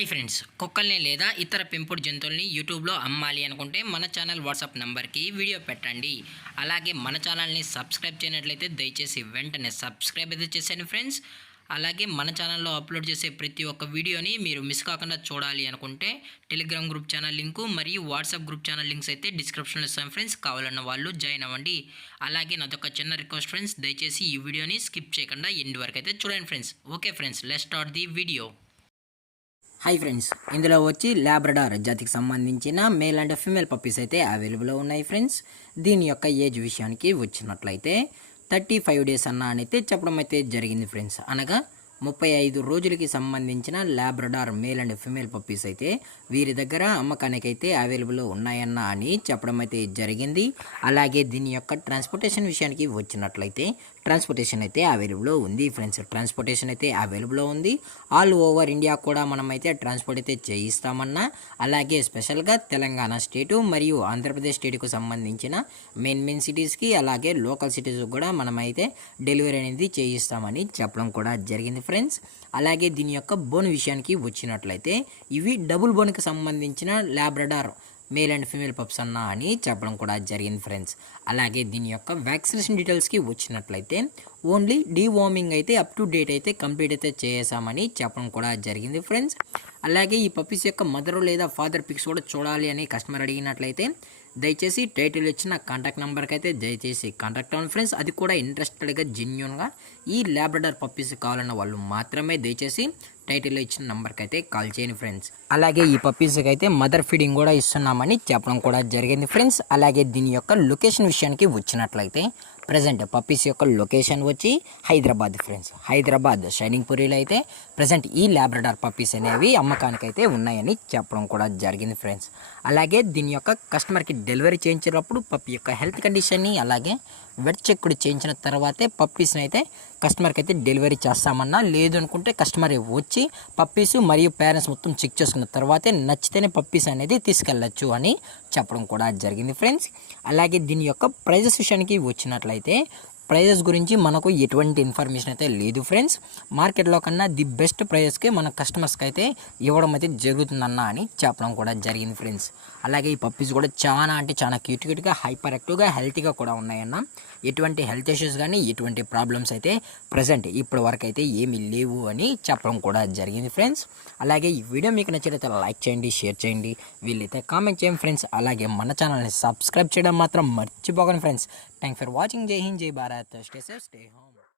Hi friends, కుక్కల్ని లేదా ఇతర పెంపుడు జంతువుల్ని యూట్యూబ్లో అమ్మాలి అనుకుంటే మన ఛానల్ వాట్సాప్ నెంబర్కి వీడియో పెట్టండి. అలాగే మన ఛానల్ని సబ్స్క్రైబ్ చేయనట్లయితే దయచేసి వెంటనే సబ్స్క్రైబ్ అయితే చేసేయండి ఫ్రెండ్స్. అలాగే మన ఛానల్లో అప్లోడ్ చేసే ప్రతి ఒక్క వీడియోని మీరు మిస్ కాకుండా చూడాలి అనుకుంటే టెలిగ్రామ్ గ్రూప్ ఛానల్ లింకు మరియు వాట్సాప్ గ్రూప్ ఛానల్ లింక్స్ అయితే డిస్క్రిప్షన్లో ఇస్తాను ఫ్రెండ్స్. కావాలన్న వాళ్ళు జాయిన్ అవ్వండి. అలాగే నాదొక చిన్న రిక్వెస్ట్ ఫ్రెండ్స్, దయచేసి ఈ వీడియోని స్కిప్ చేయకుండా ఎండ్ వరకు అయితే చూడండి friends. Okay friends, let's start the video. Hi friends, ఇందులో వచ్చి లాబ్రడార్ జాతికి సంబంధించిన మేల్ అండ్ ఫీమేల్ పప్పీస్ అయితే అవైలబుల్లో ఉన్నాయి ఫ్రెండ్స్. దీని యొక్క ఏజ్ విషయానికి వచ్చినట్లయితే 35 డేస్ అని అయితే చెప్పడం అయితే జరిగింది ఫ్రెండ్స్. అనగా 35 రోజులకి సంబంధించిన Labrador male and female puppies అయితే వీరి దగ్గర అమ్మకానికి అయితే అవైలబుల్లో ఉన్నాయన్న అని చెప్పడం అయితే జరిగింది. అలాగే దీని యొక్క ట్రాన్స్పోర్టేషన్ విషయానికి వచ్చినట్లయితే ట్రాన్స్పోర్టేషన్ అయితే అవైలబుల్లో ఉంది ఫ్రెండ్స్. ట్రాన్స్పోర్టేషన్ అయితే అవైలబుల్లో ఉంది. ఆల్ ఓవర్ ఇండియా కూడా మనమైతే ట్రాన్స్పోర్ట్ అయితే చేయిస్తామన్నా, అలాగే స్పెషల్గా తెలంగాణ స్టేటు మరియు ఆంధ్రప్రదేశ్ స్టేట్కు సంబంధించిన మెయిన్ సిటీస్కి అలాగే లోకల్ సిటీస్కి కూడా మనమైతే డెలివరీ అనేది చేయిస్తామని చెప్పడం కూడా జరిగింది ఫ్రెండ్స్. అలాగే దీని యొక్క బోన్ విషయానికి వచ్చినట్లయితే ఇవి డబుల్ బోన్కి సంబంధించిన Labrador male and female pups అని చెప్పడం కూడా జరిగింది ఫ్రెండ్స్. అలాగే దీని యొక్క వ్యాక్సినేషన్ డీటెయిల్స్కి వచ్చినట్లయితే ఓన్లీ డీవార్మింగ్ అయితే అప్ టు డేట్ అయితే కంప్లీట్ అయితే చేసామని చెప్పడం కూడా జరిగింది ఫ్రెండ్స్. అలాగే ఈ పప్పీస్ యొక్క మదర్ లేదా ఫాదర్ పిక్స్ కూడా చూడాలి అని కస్టమర్ అడిగినట్లయితే దయచేసి టైటిల్ ఇచ్చిన కాంటాక్ట్ నెంబర్కి అయితే దయచేసి కాంటాక్ట్ అవ్వండి ఫ్రెండ్స్. అది కూడా ఇంట్రెస్టెడ్గా జెన్యూన్గా ఈ లాబ్రడార్ పప్పీస్ కావాలన్న వాళ్ళు మాత్రమే దయచేసి టైటిల్లో ఇచ్చిన నెంబర్కి అయితే కాల్ చేయండి ఫ్రెండ్స్. అలాగే ఈ పప్పీస్కి అయితే మదర్ ఫీడింగ్ కూడా ఇస్తున్నామని చెప్పడం కూడా జరిగింది ఫ్రెండ్స్. అలాగే దీని యొక్క లొకేషన్ విషయానికి వచ్చినట్లయితే ప్రజెంట్ పప్పీస్ యొక్క లొకేషన్ వచ్చి హైదరాబాద్ ఫ్రెండ్స్. హైదరాబాద్ షైనింగ్ పూరిలో అయితే ప్రజెంట్ ఈ లాబ్రడార్ పప్పీస్ అనేవి అమ్మకానికి అయితే ఉన్నాయని చెప్పడం కూడా జరిగింది ఫ్రెండ్స్. అలాగే దీని యొక్క కస్టమర్కి డెలివరీ చేయించేటప్పుడు పప్పీ యొక్క హెల్త్ కండిషన్ని అలాగే వెట్ చెక్ కూడా చేయించిన తర్వాతే పప్పీస్ని అయితే కస్టమర్కి అయితే డెలివరీ చేస్తామన్నా, లేదు అనుకుంటే కస్టమర్ వచ్చి పప్పీస్ మరియు పేరెంట్స్ మొత్తం చెక్ చేసుకున్న తర్వాతే నచ్చితేనే పప్పీస్ అనేది తీసుకెళ్ళచ్చు అని చెప్పడం కూడా జరిగింది ఫ్రెండ్స్. అలాగే దీని యొక్క ప్రైజెస్ విషయానికి వచ్చినట్లయితే ప్రైజెస్ గురించి మనకు ఎటువంటి ఇన్ఫర్మేషన్ అయితే లేదు ఫ్రెండ్స్. మార్కెట్లో కన్నా ది బెస్ట్ ప్రైజెస్కి మన కస్టమర్స్కి అయితే ఇవ్వడం అయితే జరుగుతుందన్న అని చెప్పడం కూడా జరిగింది ఫ్రెండ్స్. అలాగే ఈ పప్పీస్ కూడా చాలా అంటే చాలా క్యూట్గా హైపర్ యాక్టివ్గా హెల్తీగా కూడా ఉన్నాయన్న. ఎటువంటి హెల్త్ ఇష్యూస్ కానీ ఎటువంటి ప్రాబ్లమ్స్ అయితే ప్రజెంట్ ఇప్పటి వరకు అయితే ఏమీ లేవు అని చెప్పడం కూడా జరిగింది ఫ్రెండ్స్. అలాగే ఈ వీడియో మీకు నచ్చినట్లయితే లైక్ చేయండి, షేర్ చేయండి, వీళ్ళైతే కామెంట్ చేయండి ఫ్రెండ్స్. అలాగే మన ఛానల్ని సబ్స్క్రైబ్ చేయడం మాత్రం మర్చిపోకండి ఫ్రెండ్స్. Thanks for watching. జై హింద్, జై Bharat. Stay safe, stay home.